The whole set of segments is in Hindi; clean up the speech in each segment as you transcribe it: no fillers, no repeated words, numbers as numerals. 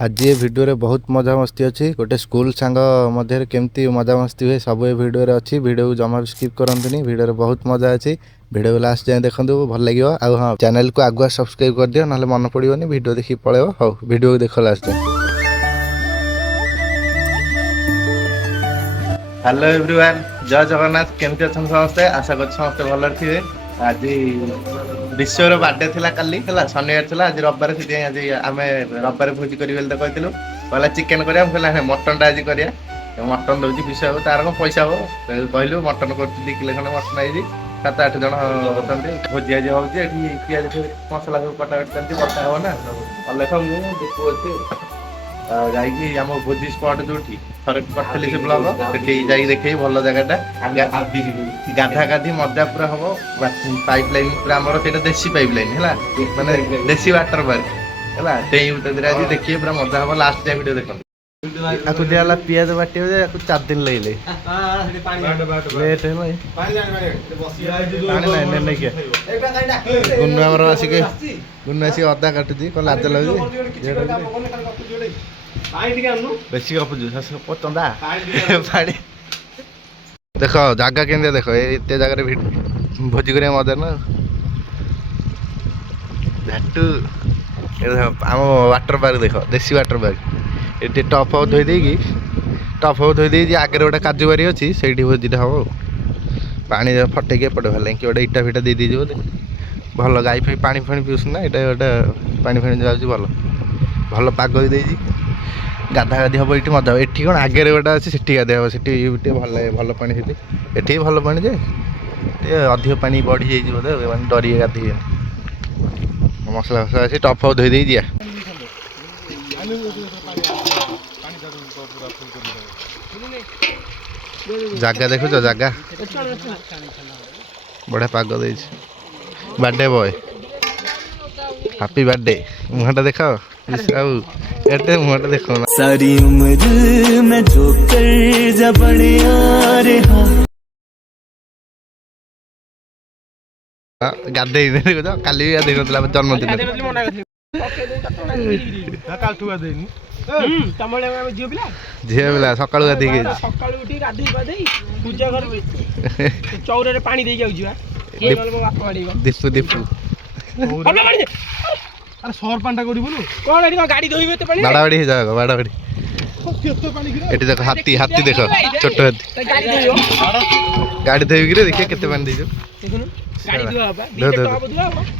आज ये वीडियो रे बहुत मजा मस्ती अच्छी गोटे स्कूल सांग मध्य केमती मजा मस्ती हुए सब ये वीडियो रे अच्छी वीडियो को जमा भी स्किप करंतनी वीडियो रे बहुत मजा अच्छी वीडियो को लास्ट जाए देखंतु भल लागियो आ हां चैनल को आगुआ सब्सक्राइब कर दियो नाले मन पड़ियोनी वीडियो देखि पळेयो हो वीडियो को देखो लास्ट जाए। हेलो एवरीवन जय जगन्नाथ केमती अछन समस्ते आशा कर समस्ते भल थिबे। आज विश्वर बर्थडे थिला काली हला शनिवार थिला आज रविवार थी आज आम रविवार भोजी करी बेल कहथिलु कहला चिकेन करिया कहला मटन टा आज करिया मटन दउची विषय तार को पैसा हो कहलु मटन कर 2 किलो खंड मटन आइजी 7-8 जन होतंती भोजी आज होउची एठी पियाज मसला सब कटा कटंती बता हो ना अलेख मु देखु अछि जाइकी आम भोजी स्पॉट जोठी थरे करथली से ब्लॉग सेठी जाई देखै भलो जगहटा गाधा गाधी मजा पूरा हबो पाइपलाइन पूरा हमर सेटा देसी पाइपलाइन हला माने देसी वाटर पार्क हला तेई उतरे आज देखिए पूरा मजा हबो लास्ट टाइम वीडियो देखो आकु दियाला पियाज बाटी हो आकु 4 दिन लइले लेट है भाई पानी नहीं नहीं के गुन्नु हमर आसी के गुन्नु आसी अदा काटुजी को लाज लागुजी बेसी गपुजु पतंदा पानी देखो जागा केंदे देखो एते जगह रे भोजी करे मजा ना झाटू आम वाटर पार्क देखो देसी वाटर पार्क ये टप हाउस धोई देगी टप हाउस धोई देगी आगे गोटे काजू बारी अच्छी से भोजीटा हम पानी फटेक पड़े भल कि गोटे इटा फिटा दे दीजिए बोले भल गाई फाई पानी फाणी पीऊस ना यहाँ गोटे पानी फाणी जाऊँगी भल भल पाग देजी गाधा गाधी हम ये मजा ये कौन आगे गोटे अच्छे से गाधे हम से भल भल पा ये भल पा जे अधिक पानी बढ़ी जाइए बोधे डर गाधी मसला फसला अच्छी टप हाउस धोई दे जागा देखुच जागा बढ़िया पाग दे बर्थडे बॉय हैप्पी बर्थडे मुहटा देख एटे मुहटा देख सारी उम्र में जो कर जब रे गाधे काली गाधे जन्मदिन झील पिला सका गाधी चौर पानी दीपू दीपू सर पांडा कौन गाड़ी धोइबे तो बाड़ा बाड़ी जाओ बाड़ा बाड़ी एटी देखो हाथी हाथी देख छोट हाथी गाड़ी धोई कि देखिए केते पानी दीजो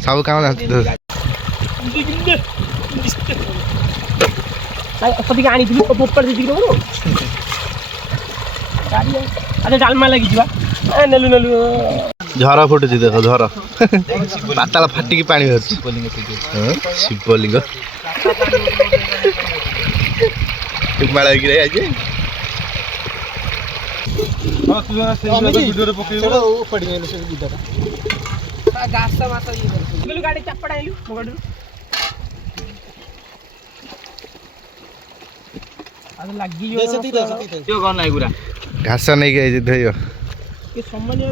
सब काम अरे डालमा लगी नेलु नेलु झरा फुटुची देख झरा पाताल फाटिकी पानी बाहर शिवलिंग माड़ा आज गाड़ी चपड़ा घास नहीं गई धोइयो करनी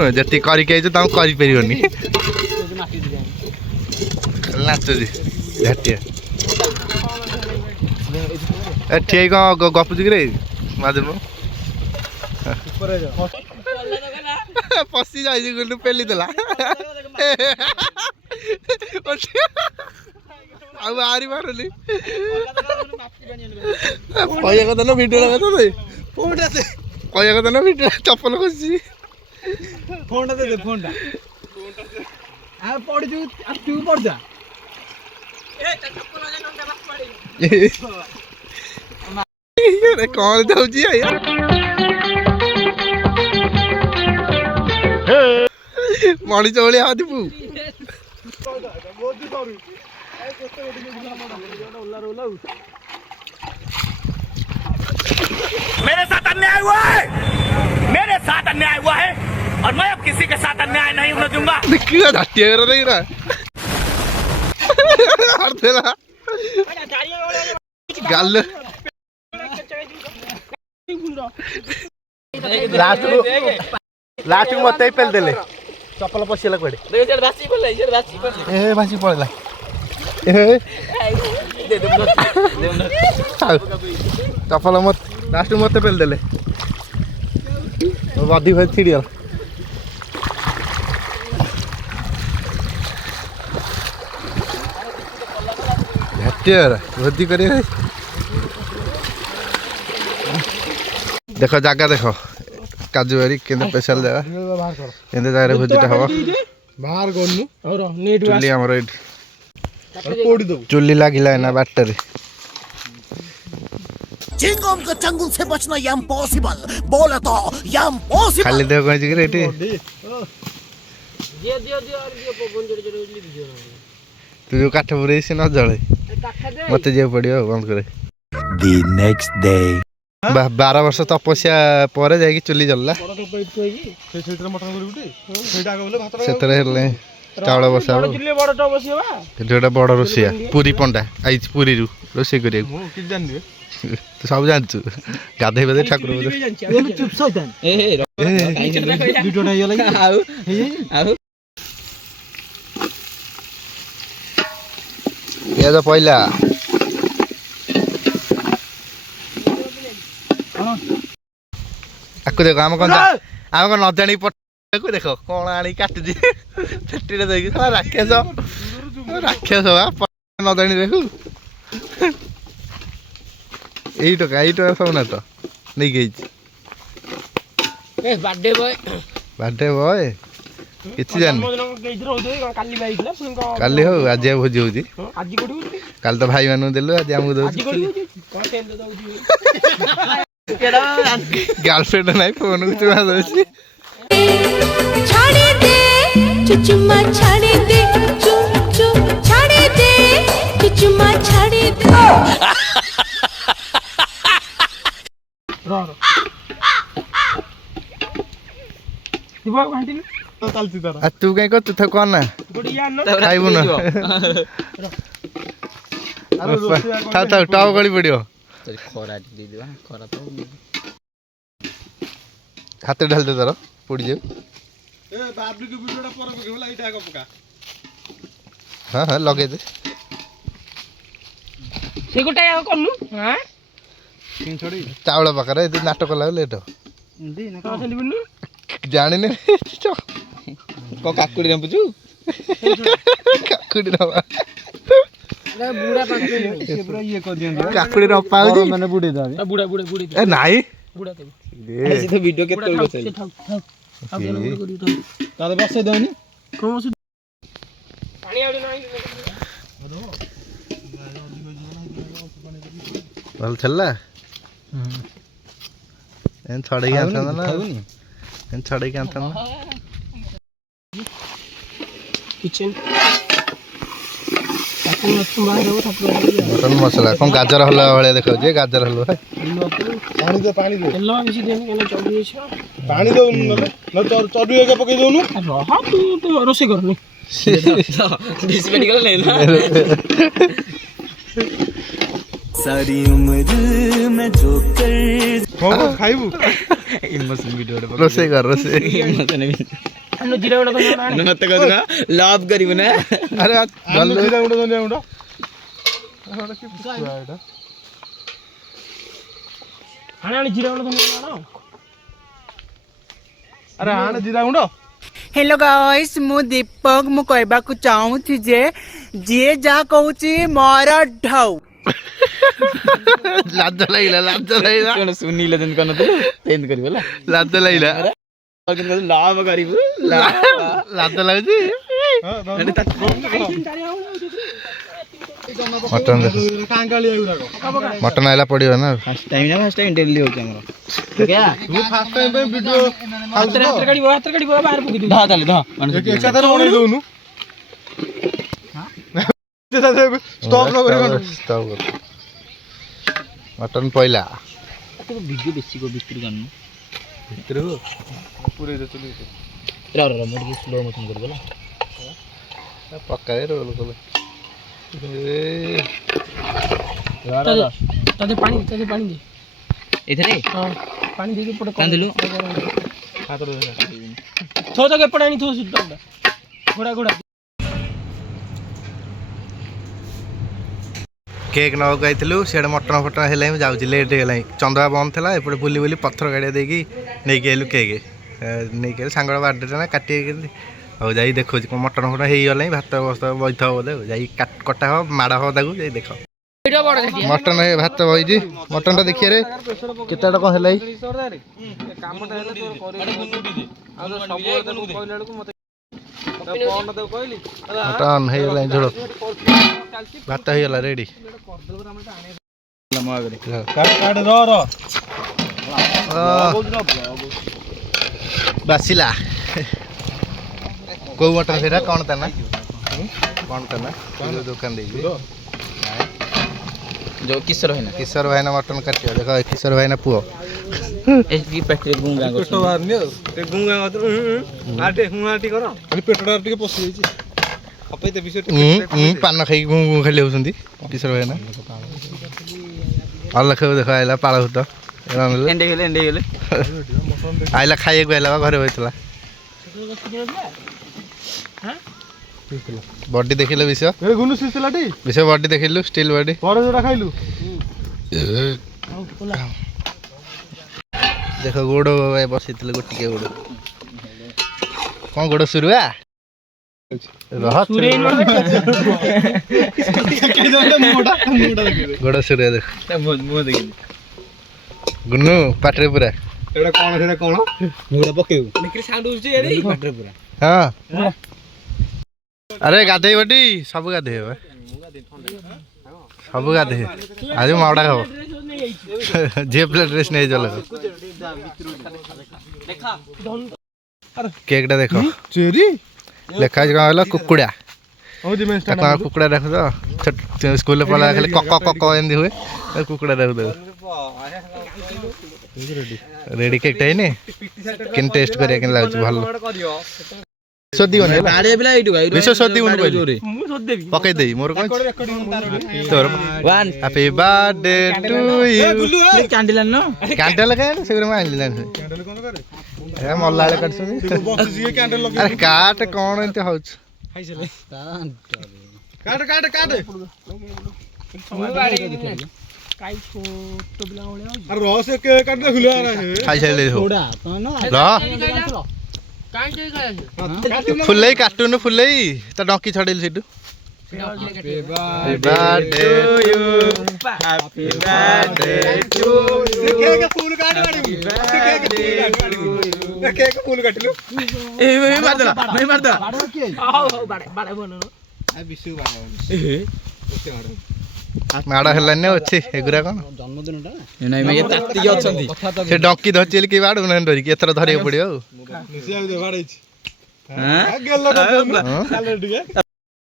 जी करके करनी नाचुजी झाटिया ठीक गपुची कि माधुर पशि जाइए गुल्लू पेली देला अब आरी मारुनी कहिया कथा ना वीडियो कथा कहिया कथा ना वीडियो चप्पल खसी फोन दे फोन पड़ जू तू पड़ जा कौन जाऊँगी मणि चौली आ दीपू मेरे साथ अन्याय हुआ है मेरे साथ अन्याय हुआ है और मैं अब किसी के साथ अन्याय नहीं होने दूंगा नहीं ना गल लास्ट को मत ही पेल देले ଚପଲ ପଶିଗଲା କୁଆଡେ ଦେଖ ସେଟା ବାସି ପଡିଲା ସେଟା ବାସି ପଡିଲା ଏ ଭାସି ପଳେଇଲା ଚପଲ ମତେ ଲାଷ୍ଟ ମତେ ପେଲି ଦେଲେ ବଧି ଭାଇ ଛିଡ଼ିଗଲା ଭୋଜି କରିବା ଦେଖ ଜାଗା ଦେଖ କାଜୁବାରୀ କେମିତି ସ୍ପେଶାଲ ଜାଗା କେମିତି ଜାଗାରେ ଭୋଜିଟା ହବ ବାହାର କରନୁ ଆଉ ନେଟ ଚୁଲି ଆମର ଏଇଠି ଚୁଲି ଲାଗିଲା ନା ବାଟରେ चिंगम का चंगुल से बचना ये इम्पॉसिबल बोला तो ये इम्पॉसिबल ଖାଲି ଦେହ କହିଛି କି ଏଠି ତୁ ଯୋଉ କାଠ ପୁରେଇ ସେ ନ ଜଳେ ମତେ ଯିବାକୁ ପଡିବ ଆଉ ବନ୍ଦ করে The next day. 12 ବର୍ଷ ତପସ୍ୟା ପରେ ଯାଇକି ଚୁଲି ଜଳିଲା ସେଥିରେ ହେଲେ ଚାଉଳ ବସା ହବ ଚୁଲି ବଡଟା ବସିବା ଏଠି ଗୋଟେ ବଡ ରୋଷେଇଆ ପୁରୀ ପଣ୍ଡା ଆଇଛି ପୁରୀରୁ ରୋଷେଇ କରିବାକୁ ତୁ ସବୁ ଜାଣିଛୁ ଗାଧେଇ ପାଧେଇ ଠାକୁର ପିଆଜ ପଇଲା ଆକୁ ଦେଖ ଆମେ କଣ ନ ଜାଣି ଦେଖ କଣ ଆଣିକି କାଟୁଛି ଫେଟିରେ ଦେଇକି ରାକ୍ଷସ ନ ଜାଣି ଦେଖୁ ଏଇ ଟଙ୍କା ସବୁ ନାଟ ନେଇକି ହେଇଛି ବାର୍ଥଡେ ବୟ କିଛି ଜାଣିନି କାଲି ହଉ ଆଜି ଆଉ ଭୋଜି ହଉଛି କାଲି ତ ଭାଇ ମାନଙ୍କୁ ଦେଲୁ ଆଜି ଆମକୁ ଦଉଛୁ ଗାର୍ଲଫ୍ରେଣ୍ଡ ନାହିଁ ଫୋନକୁ ଚୁମା ଦଉଛି छाड़े दे चुचुमा छाड़े दे चु चु छाड़े दे चुचुमा छाड़े दे ତୁ କାଇଁ କରୁଛୁ ଥ କଣ ନା ଖାଇବୁ ନା ଥାଉ ଟାଉ ଗଳି ପଡିବ ହାତରେ ଢାଳିଦେ ତାର ପୋଡ଼ିଯାଉ ହଁ ହଁ ଲଗେଇଦେ ସେ ଗୋଟେ କରନୁ ଚାଉଳ ପାଖରେ ଏତେ ନାଟ କଲା ଲେଟ୍ ଜାଣିନି କଣ କାକୁଡି ରମ୍ପୁଛୁ କାକୁଡି ନବା କାକୁଡି ରପା ହଉଛି ମାନେ ବୁଡେଇ ଦବା ବୁଡା ବୁଡା ବୁଡେଇ ଏ ନାଇଁ ବୁଡା ଦେବି ଭିଡିଓ କେତେ ତାହେଲେ ବସେଇ ଦଉନି କଣ ବସେଇ ପାଣି ଆଉଡି ନାହିଁ ଭଲ ଥିଲା ଛଡେଇକି ଆଣିଥାନ୍ତା ନା ଛଡେଇକି ଆଣିଥାନ୍ତା କିଚେନ ମଟନ ମସଲା କଣ ଗାଜର ହଲୁଆ ଭଳିଆ ଦେଖାଉଛି ଗାଜର ହଲୁଆ ପାଣି ଦଉନୁ ଚଡୁ ଏକା ପକେଇ ଦଉନୁ ତୁ ରୋଷେଇ କରୁନି सारी उम्र मैं जो कर ଖାଇବୁ ରୋଷେଇ କର ରୋଷେଇ ଜିରା ଗୁଡା ମତେ କହୁଛୁ ନା ଲଭ୍ କରିବୁ ନା ଆରେ ଆରେ ଆଣେ ଜିରା ଗୁଣ୍ଡ हेलो गाइस मु दीपक मु कहबाकू चाहूची जे जे जा कहूची मोर ढौ ଲାଜ ଲାଗିଲା କଣ ସୁନିଲ ଯେମିତି କରିନଥିଲୁ ସେମିତି କରିବୁ ହେଲା ଲାଜ ଲାଗିଲା ଲଭ୍ କରିବୁ ଲାଜ ଲାଗୁଛି ମଟନ ଆଇଲା ପଡିବ ନା ଫାଷ୍ଟ ଟାଇମ୍ ଇଣ୍ଟରଭ୍ୟୁ ହେଉଛି ଆମର ମଟନ ପଇଲା ଭିଡ଼ିଓ ବେଶୀ ଭିତରୁ ଜାଣିନୁ ଭିତରକୁ ସ୍ଲୋ ମୋସନ କରିବୁ ହେଲା ପକାଏ ରୋଲ କଲେ ପାଣି ଦେ ଏଥିରେ ପାଣି ଦେଇକି କାନ୍ଦିଲୁ थो तक एपटे आनी थो सुट्टा घोड़ा घोड़ा केक नवा गइथिलु सेड मटन फटन हेलै जाउछि लेट हेलै चंद्रा बंद थला एपटे बुली बुली पत्थर गाड़िया देकी नै गेलु केक नै के सांगड़ बर्थडे ना काटी के हो जाई देखो मटन फटन हेई गलै भात बस्त बइथ बोले जाई कटा हो माडा हो ताकू जाई देखो मटन हे भात बइजी मटन ता देखिए रे केतेटा को हेलै कामटा हेले तो करे आ सब तनु कहले लको मते फोन दे कहली मटन हे गलै झोड़ भात हे गला रेडी काट रो बासिला को मटन फेरा कौन ता ना दुकान दे जो किशोर भाई ना मटन काटियो देखो किशोर भाई ना पुओ एसबी पेट्रे गुंगा पेट बाहरनी ते गुंगा आटे हुआटी करो खाली पेटडा टिके पसि जाईची अपे ते विषय पान खाई खाली होउछंती किशोर भाई ना अल्लाह खाओ देखो आइला पाळ हुत एंडे गेले आइला खाइए को आइला घरे होइतला बॉडी देखिलो विषय ए गुनु सिसलाटी विषय बॉडी देखिलु स्टील बॉडी बड़ जोड़ा खाइलु देखो गोड़ो बसितले गोटिके गोड़ो कोन गोड़ो सुरुआ रह गोड़ो सुरुआ देख मुंह देखि गुन्नू पाटरे पूरा एडा कोन मुड़ा पकेउ निकरी साउंड होउची एडी पेट्रे पूरा हां अरे गाधे बटी सब गाधे बे सब गाधे आज मावडा खाओ जे प्लेट ड्रेस नहीं चलो केक टा देखो चेरी लेखा जे कहला कुकुड़ा ओ जे मेंस्टा का कुकुड़ा देखो तो स्कूल पला खाली कक कक एंदी हुए कुकुड़ा देखो दे रेडी केक टा ने किन टेस्ट करे किन लागछ भलो सोदी बने गाड़े बिला इटु गाई विश्व सोदी उन बोल मु सोद देबी पके देई मोर कोन तोर 1 happy birthday to you candle न कैंडल का सेगरे में आइल लान कैंडल कोन करे ए मल्लाले कटसु बॉक्स जी कैंडल लगे अरे काट कोन एते होछ खाइसले काट काई छोटो बिला ओले अरे रस के काट दे खुला रहा है खाइ छैले हो थोड़ा तो ना ल फुल्लै काटुन फुल्लै त डंकी छडेल सिटु happy birthday to you happy birthday to you cake फूल काट गाड़ी केक फूल काट लो ए मार दला नहीं मार दला हां बाड़े बनो आ विशु बाड़े माड़ा हेलाने अछि एगुरा कोन जन्मदिनटा नहीं मैं ये ताती अछंती से डंकी धचिल कि बाडू न डरी के एथरा धरियो पड़ियो निसिया दे बाड़े छी हां गेल चल ठीक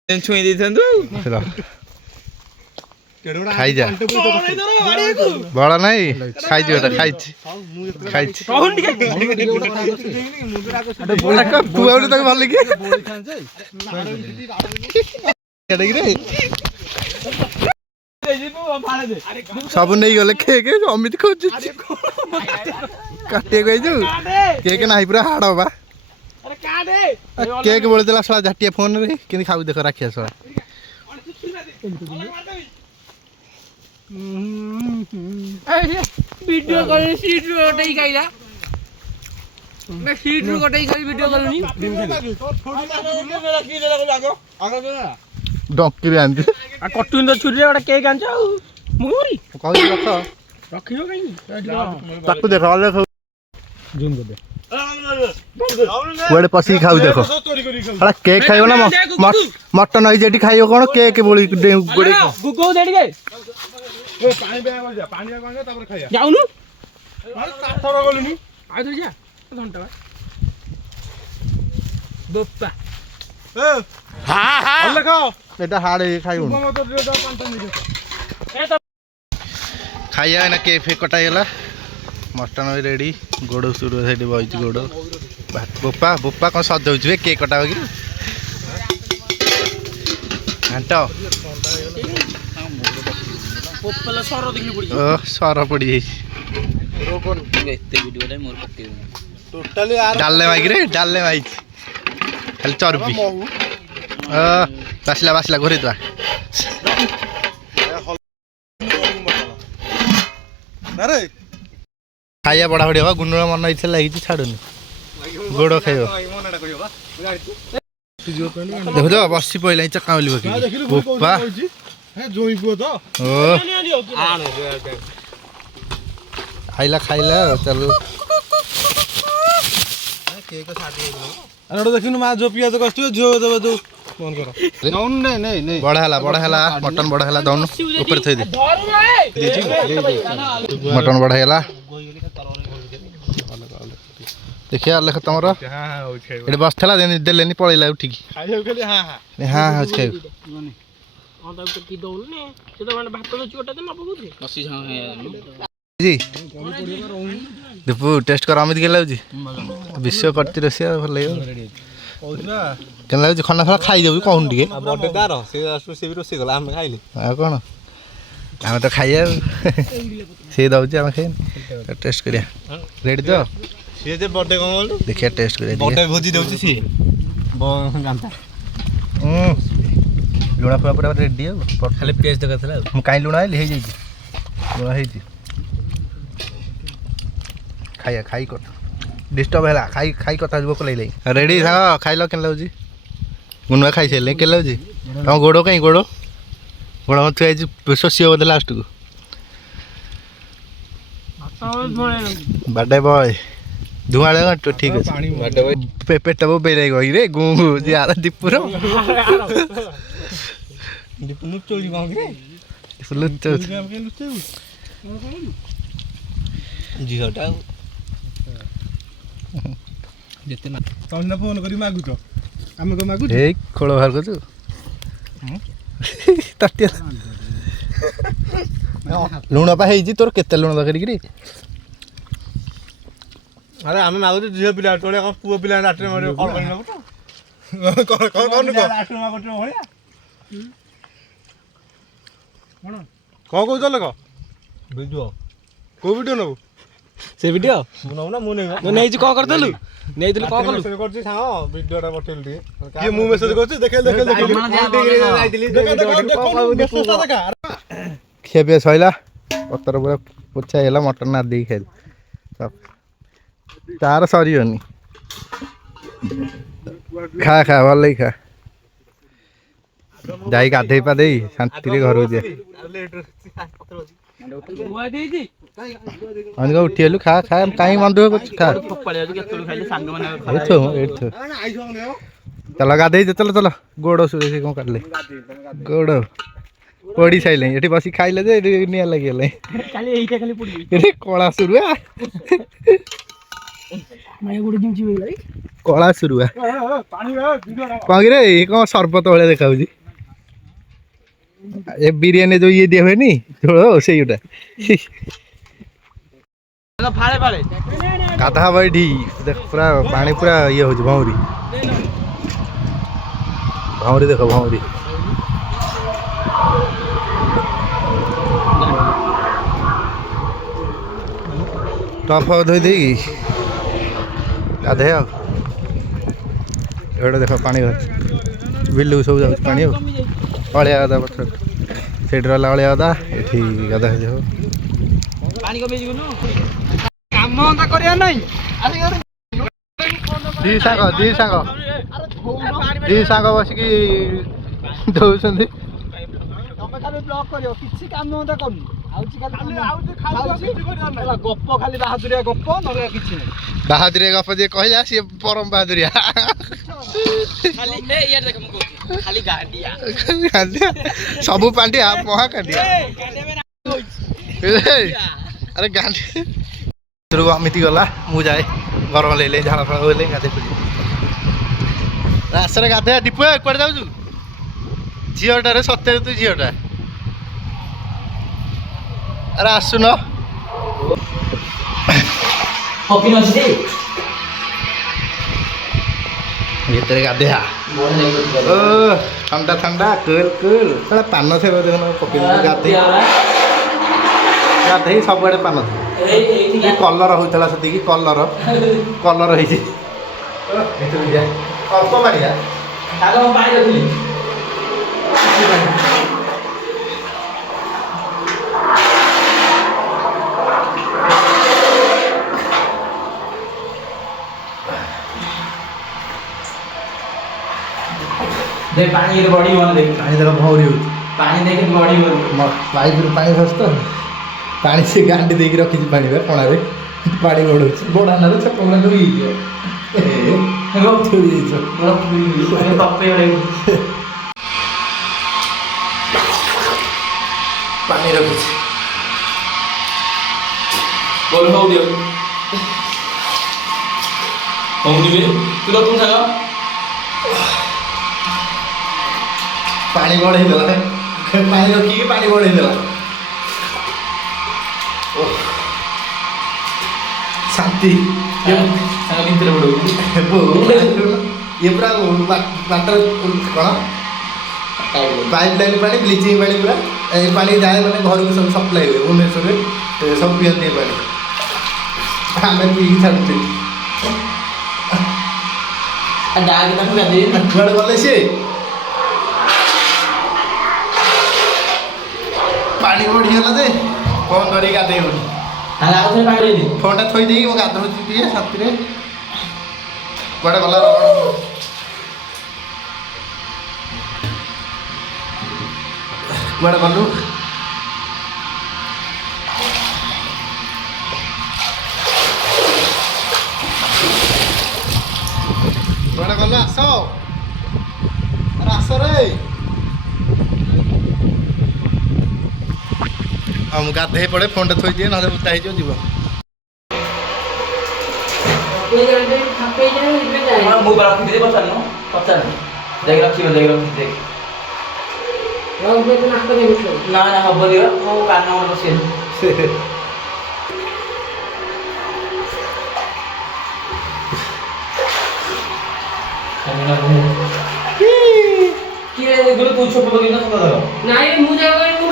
है छुई देथंदु चलो खाई जा बड़ा नहीं खाई जोटा खाई कहून ठीक पुआउले तक भल लगी केडे रे सब नहीं गले केक अमित खोज काटे गई जो केक नाही पूरा हाड़ बा अरे काटे केक बोले देला साला झाटिया फोन रे किनि खाऊ देखो राखिया साला वीडियो कर सीट रोटे ही खाइला मैं सीट रोटे ही खाई वीडियो करनी डंकी रे आंदी आ कटुन तो छुरी वाला केक आंचा मुरी कहू रख रखियो कहीं ताकू देखो ले जूम कर दे कुआडे पसी खाऊ देखो साला केक खाइयो ना मटन आई जेटी खाइयो कोन केक बोली गोडे गुगो देडी गए ए पानी बे जा पानी बे तापर खाया जाउनु माने ताथरा गलुनी आ तो जा घंटा बप्पा ए हां हां अल्ले खाओ एटा हाड़े खाइयो मत दे दो पांच नहीं ए तो खाइया ना केक फेक कटाइला मटन भी रेडी गोड़ सुरु सेठी बइची गोड़ बोपा बोपा कौन सजाउछ बे केक कटाव कि घंटा पोपला सरो देखि पड़ी ओ सर पड़ी रो कोन एते वीडियो रे मोर पके डालने माइक रे डालने माइक खाली चर्बी बासिला बासिला घोरे तो खाइया बड़ा बड़ी हवा गुंडा मन इच्छा लगी छाड़ुनी गोड़ खाइब देखो तो बसी पहला चक्का बोली बोपा खाइला खाइला चलो अरे देखिनु मा जो पियाज कष्ट जो देबो जो फोन कर नौन नहीं बड़ा हला मटन बड़ा हला दौन ऊपर थई दे मटन बड़ा हला देखिए लेख तमरो एटे बस थला देलेनी पळैला उठी खाइयो खाली हां हां हां हां खाइ जी दीपू टेस्ट कर अमित के लाउजी विश्व करती रसिया भल के लाउजी खना खला खाई देबी कहून टिके बर्थडे दार से भी रोसे गला हम खाइले आ कोन हम तो खाइया से दउजी हम खाइ टेस्ट करिया रेडी तो से जे बर्थडे कोन देखिए टेस्ट करिया बर्थडे भोजी देउची सी जानता लुणा पूरा पूरा रेडी हो खाली पेस्ट देखथला हम काई लुणा हे जाई लुणा हे खाइया खाई कर डिस्टर्ब है खाई खाई कथा भोक लगे रेडी था खाइल के लाउजी गुनुआ खाई सारे के लाउजी तुम गोड़ कहीं गोड़ गोड़ मत थुआई शोषी बोधे लास्ट को बर्थडे बॉय धुआं तो ठीक है पेट वो बेरे गई रे गु जी आरा दीपुर दीपनु चोरी मांगे लुच जी हटा जेते ना तन्ना फोन करी मागु तो हम को मागु ए खोल बाहर को तू तटिया लुण पा हेजी तोर केते लुण दरकारी कि अरे हम मागु झियो पिला टोले को पुओ पिला रात्रि मारे कॉल करना को कौन को रात्रि मा कोटे होया को चले को वीडियो को वीडियो न से वीडियो मुना ना मुने मैं नहीं जी को करथलु नहीं दिल को करलु मेसेज करछि साओ वीडियोटा पठेल दिए के मु मेसेज करछि देखे खे पे सइला पत्तर पूरा पोछा हैला मटन ना देई खाइ तार सरियोनी खा खा भलै खा जाई गाधै पादै शांति रे घर जे अनगा उठिएलु खा खा काई मन दुख खा चल गाधै चल चल गोड़ सुरे को काटले गोड़ पड़ी साइले एठी बसी खाइले जे निया लागिले खाली एइटा खाली पड़ी एरे कोळा सुरुआ माय गोड़ जिमची वेला कोळा सुरुआ पानी पागी रे ए को सरबत वाले देखाउजी ए बिरयानी जो ये दिया हुए नी थोड़ा से उठा फाळे फाळे गाधा बैठी देख पूरा पानी पूरा ये हो भौरी भौरी देखो भौरी टफ धोई दे गाधे एटा देख पानी बिल्लू सब जाऊँ पानी अलिया गदा पथर सेठ रहा अलिया गदा ये गाधा हो पानी को बेजी गुनु काम अंता करिया नहीं दी सांग बसिकी दौरान तमे खाली ब्लॉक करियो किछि काम अंता करनु आउची खाली गप्प खाली बहादुरिया गप्प नले किछि नहीं बहादुरिया गप जे कहला से परम बहादुरिया खाली ए यार देख हमको खाली गांडिया सब पांडिया महा कांडिया अरे गांडी तुरु अमिति गला मु जाए गरम ले झाड़ा फड़ा होले गाधे रास्ता गाधे दीपू कुआडे जाउछु झियोटा रे सत्य तू झियोटा अरे आसुन भीतर गाधेया ठंडा ठंडा कुल पान थे देखो पकड़ गाधे गाधे सब पान थे କଲର ହଉଥିଲା ସେତିକି କଲର ହେଇଛି ଅଳ୍ପ ପାଣିଆ दे पानी ये बॉडी वाला देख ପାଣି ଦେଲା ଭଉରି ହଉଛି पानी देख बॉडी वाला ପାଇପ୍ରୁ ପାଣି ଖସୁଛି ତ ପାଣି ସେ ଗାଣ୍ଡି ଦେଇକି ରଖିଛି ପାଣି ବା କଣାରେ ପାଣି ବଢଉଛି ବଢାନାରେ ଛୋଟ ବଢା ଧୋଇ ହେଇଯିବ पप्पे वाले ପାଣି ରଖୁଛି बोल हो दियो होनी में तू लोग तुम थाका ପାଣି ବଢେଇ ଦେଲା ପାଣି ରଖିକି ପାଣି ବଢେଇ ଦେଲା ଶାନ୍ତି सागा भितर बडो ଇଏ ପୁରା ବାଟର କ'ଣ ପାଇପ୍ ଲାଇନ୍ ପାଣି ବ୍ଲିଚିଂ ପାଣି ପୁରା ଏ ପାଣି ଯାଏ ମାନେ ଘରକୁ ସବୁ ସପ୍ଲାଇ ହୁଏ ଭୁବନେଶ୍ୱରରେ ସବୁ ପିଅନ୍ତି ଏ ପାଣି ଆମେ ପିଇକି ଛାଡ଼ୁଛୁ डाग ना गादे କୁଆଡ଼େ ଗଲେ ସିଏ ପାଣି ବଢ଼ିଗଲା ଯେ କ'ଣ କରିକି ଗାଧେଇବନି हां आउ थे पानी दे ଫୋନ୍ଟା ଥୋଇ ଦେଇକି ମୁଁ ଗାଧୋଉଛି ଟିକେ ଶାନ୍ତିରେ କୁଆଡ଼େ ଗଲା କୁଆଡ଼େ ଗଲୁ କୁଆଡ଼େ ଗଲୁ ଆସ ଆସ ରେ ହଁ ମୁଁ ଗାଧେଇ ପଡ଼େ ଫୋନ୍ଟା ଥୋଇ ଦିଏ ନହେଲେ ଉଦା ହେଇଯିବ ଯିବ मु बात दे पचार देख रखियो देख देख ना ना हब दियो मो कान में बसे कि रे गुरु तू छोप बगी ना तो नाही मु जाय मु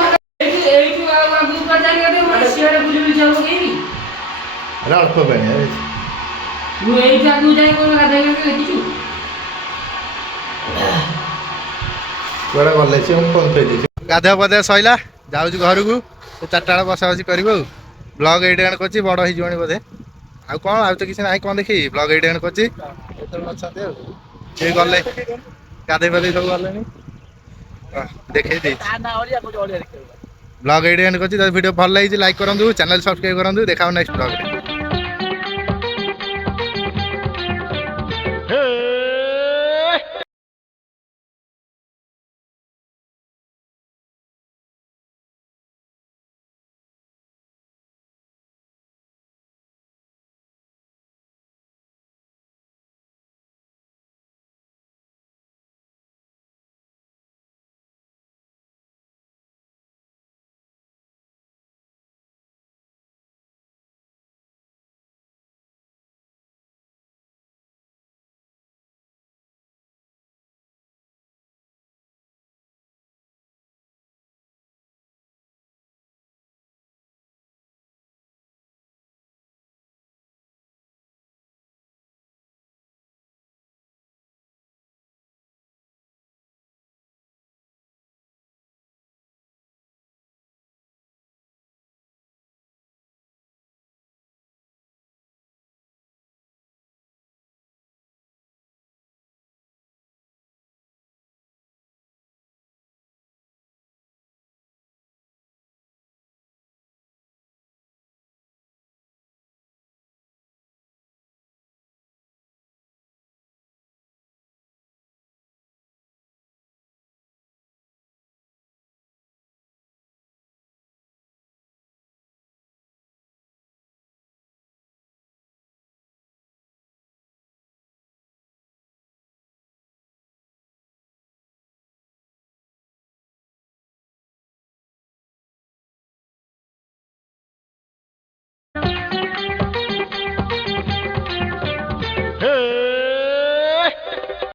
एई आगु पर जाय के मैं सियारे बुली जाऊ गेबी अरे अल्प पानी मु एई आगु जाय को गाधे के देखिछु କୁଆଡ଼େ ଗଲେ ସିଏ ମୁଁ ଫୋନ୍ ଥୋଇ ଦେଇଛି ଗାଧୁଆ ପାଧୁଆ ସଇଲା ଯାଉଛି ଘରକୁ 4ଟା ବେଳେ ବସା ବସି କରିବୁ ଆଉ ବ୍ଲଗ୍ ଏଇଠି ଏଣ୍ଡ କରିଛି ବଡ଼ ହେଇଯିବଣି ବୋଧେ ଆଉ କ'ଣ ଆଉ ତ କିଛି ନାହିଁ କ'ଣ ଦେଖିବି ବ୍ଲଗ୍ ଏଇଠି ଏଣ୍ଡ କରିଛି ଏତେବେଳେ ଅଛନ୍ତି ଆଉ ସିଏ ଗଲେ ଗାଧେଇ ପାଧେଇ ସବୁ ଗଲେଣି ଦେଖେଇ ଦେଇଛି ବ୍ଲଗ୍ ଏଇଠି ଏଣ୍ଡ କରିଛି ଯଦି ଭିଡ଼ିଓ ଭଲ ଲାଗିଛି ଲାଇକ୍ କରନ୍ତୁ ଚ୍ୟାନେଲ୍ ସବସ୍କ୍ରାଇବ୍ କରନ୍ତୁ ଦେଖାଉ ନେକ୍ସଟ ବ୍ଲଗ୍ରେ